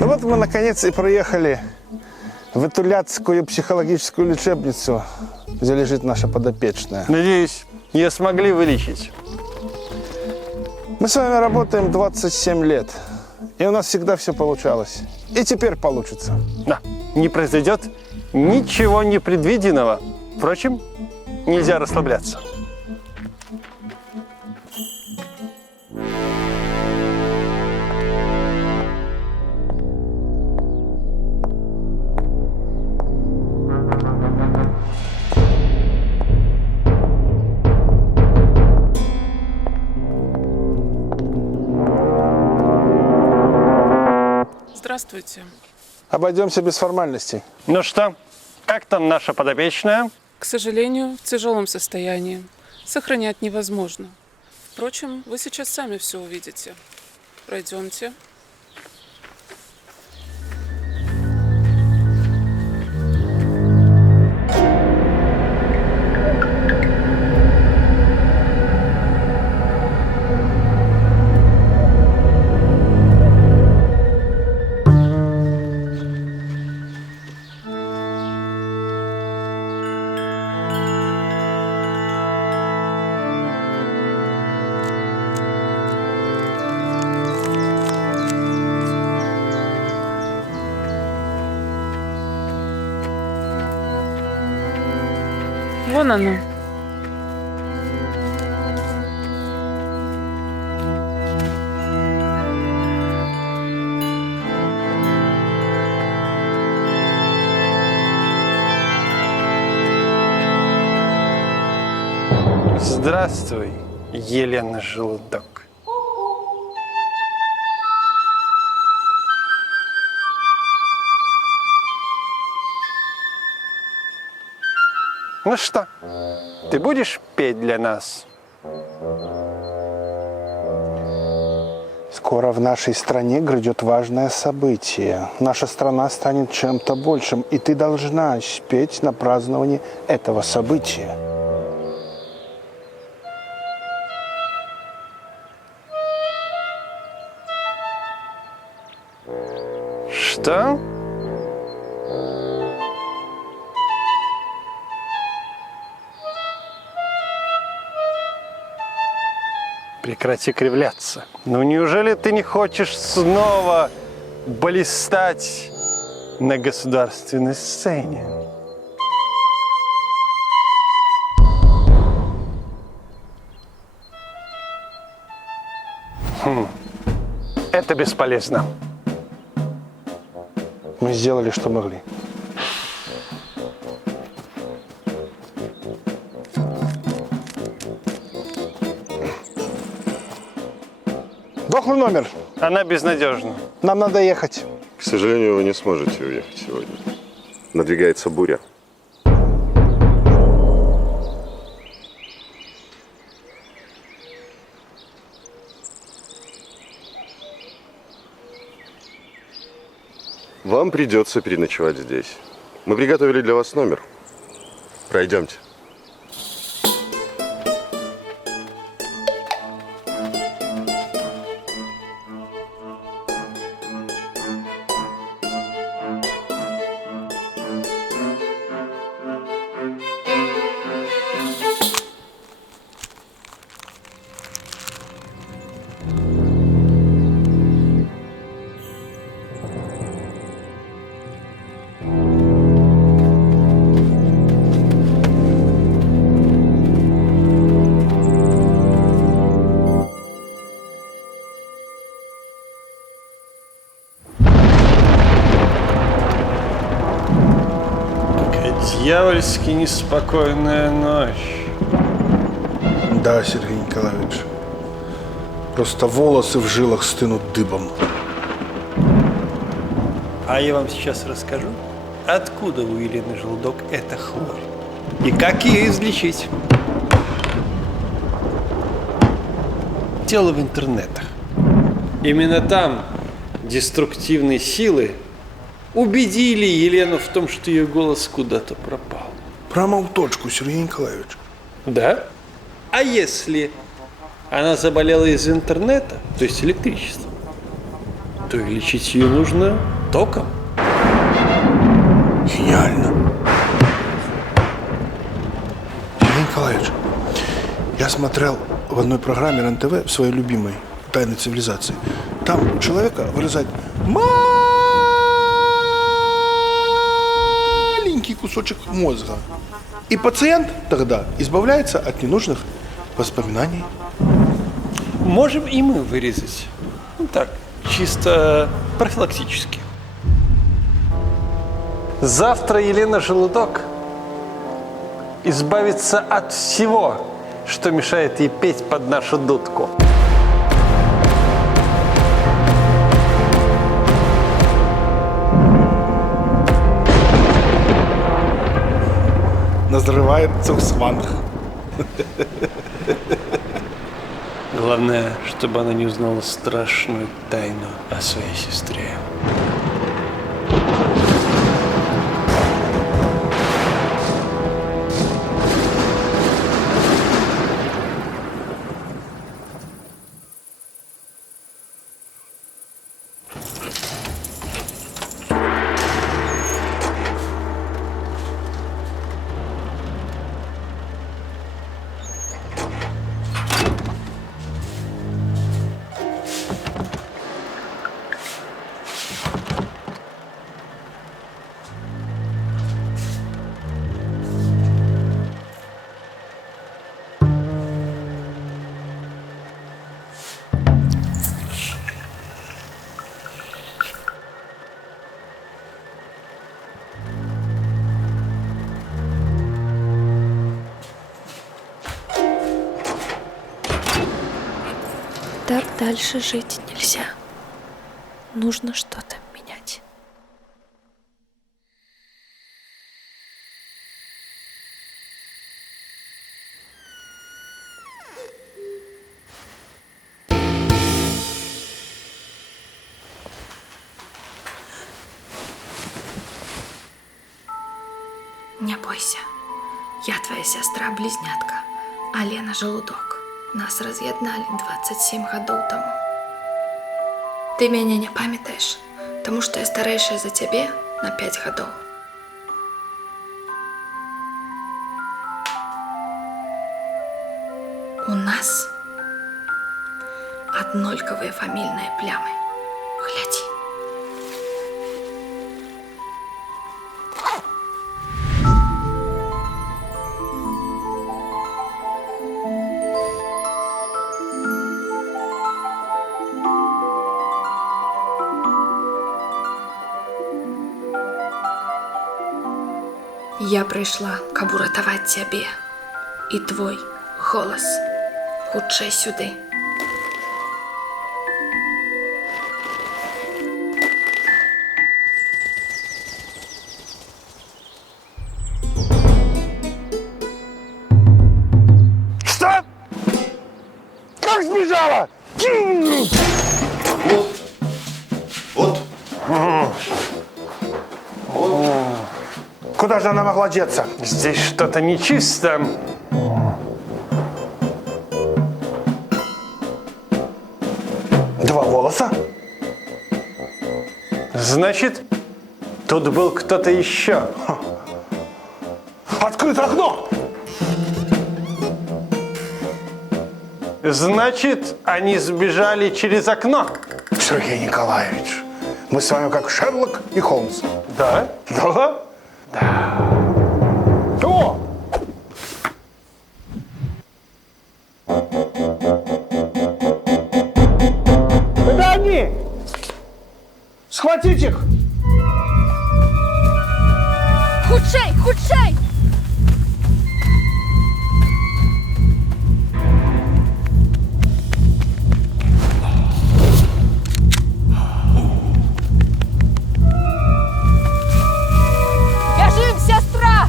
Ну вот мы наконец и приехали в эту Ляцкую психологическую лечебницу, где лежит наша подопечная. Надеюсь, ее смогли вылечить. Мы с вами работаем 27 лет, и у нас всегда все получалось. И теперь получится. Да, не произойдет ничего непредвиденного. Впрочем, нельзя расслабляться. Здравствуйте. Обойдемся без формальностей. Ну что, как там наша подопечная? К сожалению, в тяжелом состоянии. Сохранять невозможно. Впрочем, вы сейчас сами все увидите. Пройдемте. Вон оно. Здравствуй, Елена Желудок. Ну что, ты будешь петь для нас? Скоро в нашей стране грядет важное событие. Наша страна станет чем-то большим, и ты должна спеть на праздновании этого события. Что? Прекрати кривляться. Ну неужели ты не хочешь снова блистать на государственной сцене? это бесполезно. Мы сделали, что могли. Дохлый номер. Она безнадежна. Нам надо ехать. К сожалению, вы не сможете уехать сегодня. Надвигается буря. Вам придется переночевать здесь. Мы приготовили для вас номер. Пройдемте. Дьявольски неспокойная ночь. Да, Сергей Николаевич. Просто волосы в жилах стынут дыбом. А я вам сейчас расскажу, откуда у Елены Желудок эта хворь и как ее излечить. Дело в интернетах. Именно там деструктивные силы убедили Елену в том, что ее голос куда-то пропал. Прямо в точку, Сергей Николаевич. Да? А если она заболела из интернета, то есть электричеством, то и лечить ее нужно током. Гениально. Сергей Николаевич, я смотрел в одной программе РЕН-ТВ, в своей любимой «Тайной цивилизации». Там у человека вырезать маленький кусочек мозга. И пациент тогда избавляется от ненужных воспоминаний. Можем и мы вырезать. Ну так, чисто профилактически. Завтра Елена Желудок избавится от всего, что мешает ей петь под нашу дудку. Назревает цуксванг. Главное, чтобы она не узнала страшную тайну о своей сестре. Так дальше жить нельзя. Нужно что-то менять. Не бойся. Я твоя сестра-близнятка, Алена Желудок. Нас раз'єднали 27 годов тому. Ты меня не памятаешь, потому что я старейшая за тебе на 5 годов. У нас однольковые фамильные плямы. Гляди. Я прыйшла, каб уратаваць цябе. І твой голас. Хутчэй сюды. Что? Как сбежала? Вот. Куда же она могла деться? Здесь что-то нечисто. Два волоса? Значит, тут был кто-то еще. Открыто окно! Значит, они сбежали через окно. Сергей Николаевич, мы с вами как Шерлок и Холмс. Да? Да? О! Это они! Схватить их! Хутчэй, хутчэй! Бежим, сестра!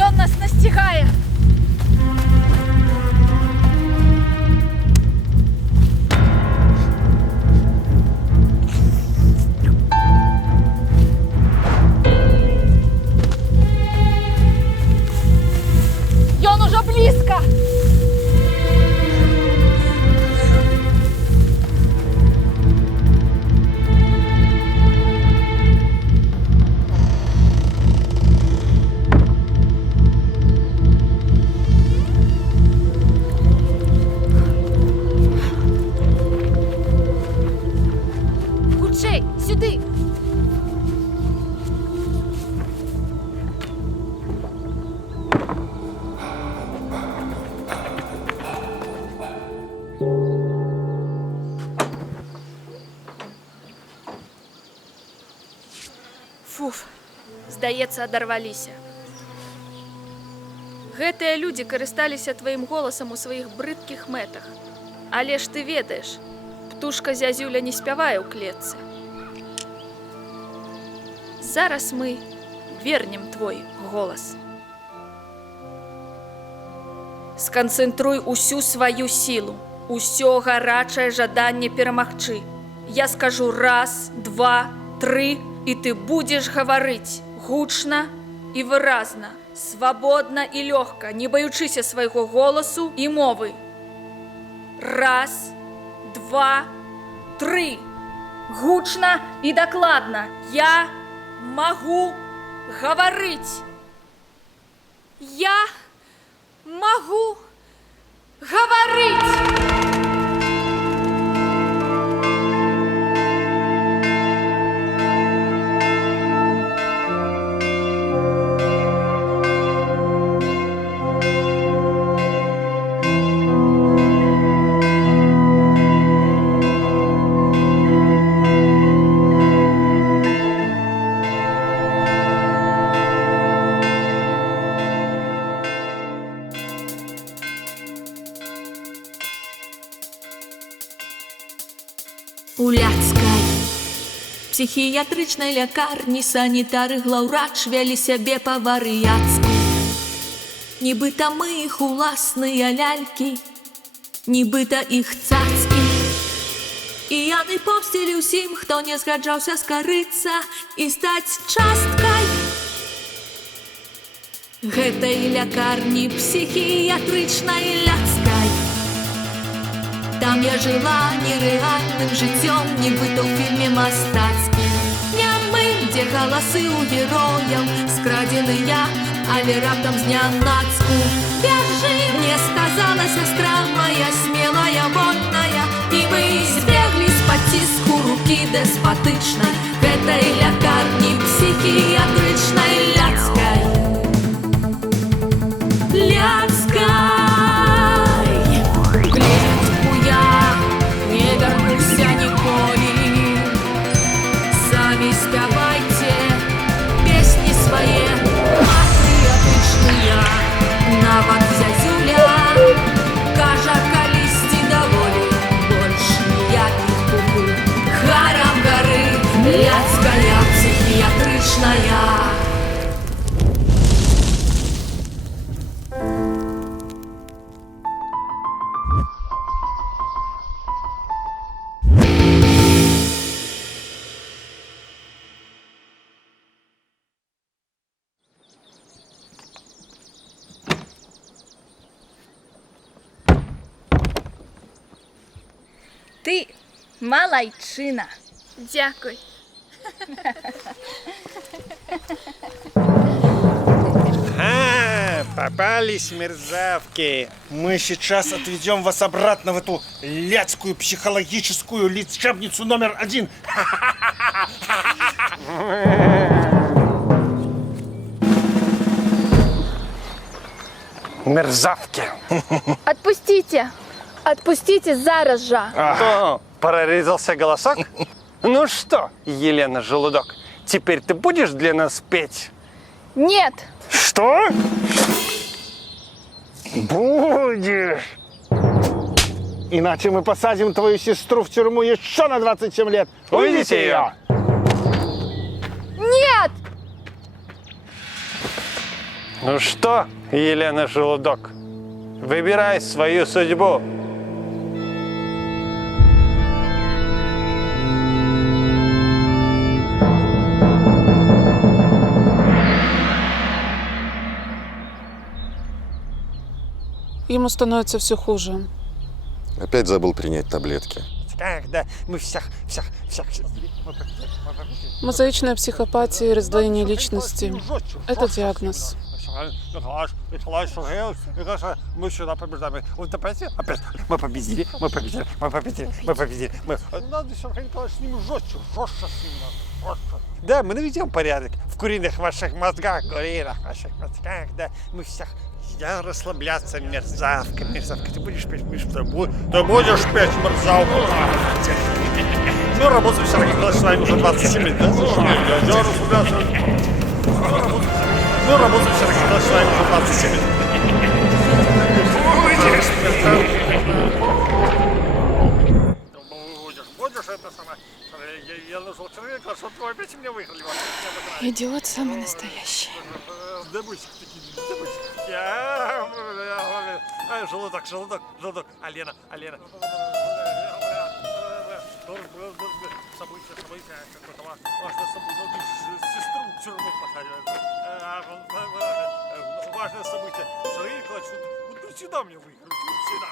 Ён нас насцігае! Ён ужо блізка! Хутчэй, сюды! Фуф, здаецца, адарваліся. Гэтыя людзі карысталіся тваім голасам у сваіх брыдкіх мэтах. Але ж ты ведаеш, птушка зязюля не спявае ў клетцы. Зараз мы вернем твой голас. Сканцэнтруй усю сваю сілу, усё гарачае жаданне перамагчы. Я скажу раз, два, тры, і ты будзеш гаварыць гучна і выразна, свабодна і лёгка, не баючыся свайго голасу і мовы. Раз, два, тры. Гучна і дакладна. Я магу гаварыць. Я магу гаварыць. Уляцкай псіхіятрычнай лякарні санітары глаўврач вялі сябе па-варыяцку. Нібыта мы іх уласныя лялькі, нібыта іх цацкі. І яны помсцілі ўсім, хто не згаджаўся скарыцца і стаць часткай гэтай лякарні псіхіятрычнай ляцкай. Там я жила нереальным жыццём, нібыта ў фільме мастацкім. Нямым, дзе галасы ў герояў скрадзеныя, але раптам знянацку. Бяжы, мне сказала сястра моя смелая, вольная, мы збеглі з паціску рукі дэспатычнай гэтай лякарні псіхіятрычнай ляцкай. Клетку я не вярнуся ніколі. Самі спявайце песні свае патрыятычныя. Нават зязюля кажа калісьці даволі больш ніякіх куку. Харам гары ляцкая псіхіятрычная. Ты малайчына. Дякуй. Попались мерзавки. Мы сейчас отведем вас обратно в эту ляцкую психологическую лечебницу номер 1. Мерзавки. Отпустите. Отпустите зараз же. Что, прорезался голосок? Ну что, Елена Желудок, теперь ты будешь для нас петь? Нет. Что? Будешь. Иначе мы посадим твою сестру в тюрьму еще на 27 лет. Увидите ее? Нет. Ну что, Елена Желудок, выбирай свою судьбу. Ему становится все хуже. Опять забыл принять таблетки. Когда мы всех. Мозаичная психопатия и раздвоение личности – это диагноз. Мы сюда побеждаем. Вот опять мы победили. Надо все, Николаевич, с ним жестче с ним. Да, мы наведем порядок в куриных ваших мозгах, да, мы всех. Я расслабляться, мерзавка. Ты будешь петь, Миш, ты будешь петь, мерзавка. Ну, работаю все равно, с вами уже 27 лет, да? Я расслабляться. Ну, работаю все равно, с вами уже 27 лет. Будешь это самое. Я нашел человека, что твой опять меня выиграли. Идиот самый настоящий. Добычки такие. Желудок. Алена. События. Важно событие. Сестру в тюрьму посадили. Важное событие. Смотри, Николаевич, вот сюда мне выиграть. Сюда.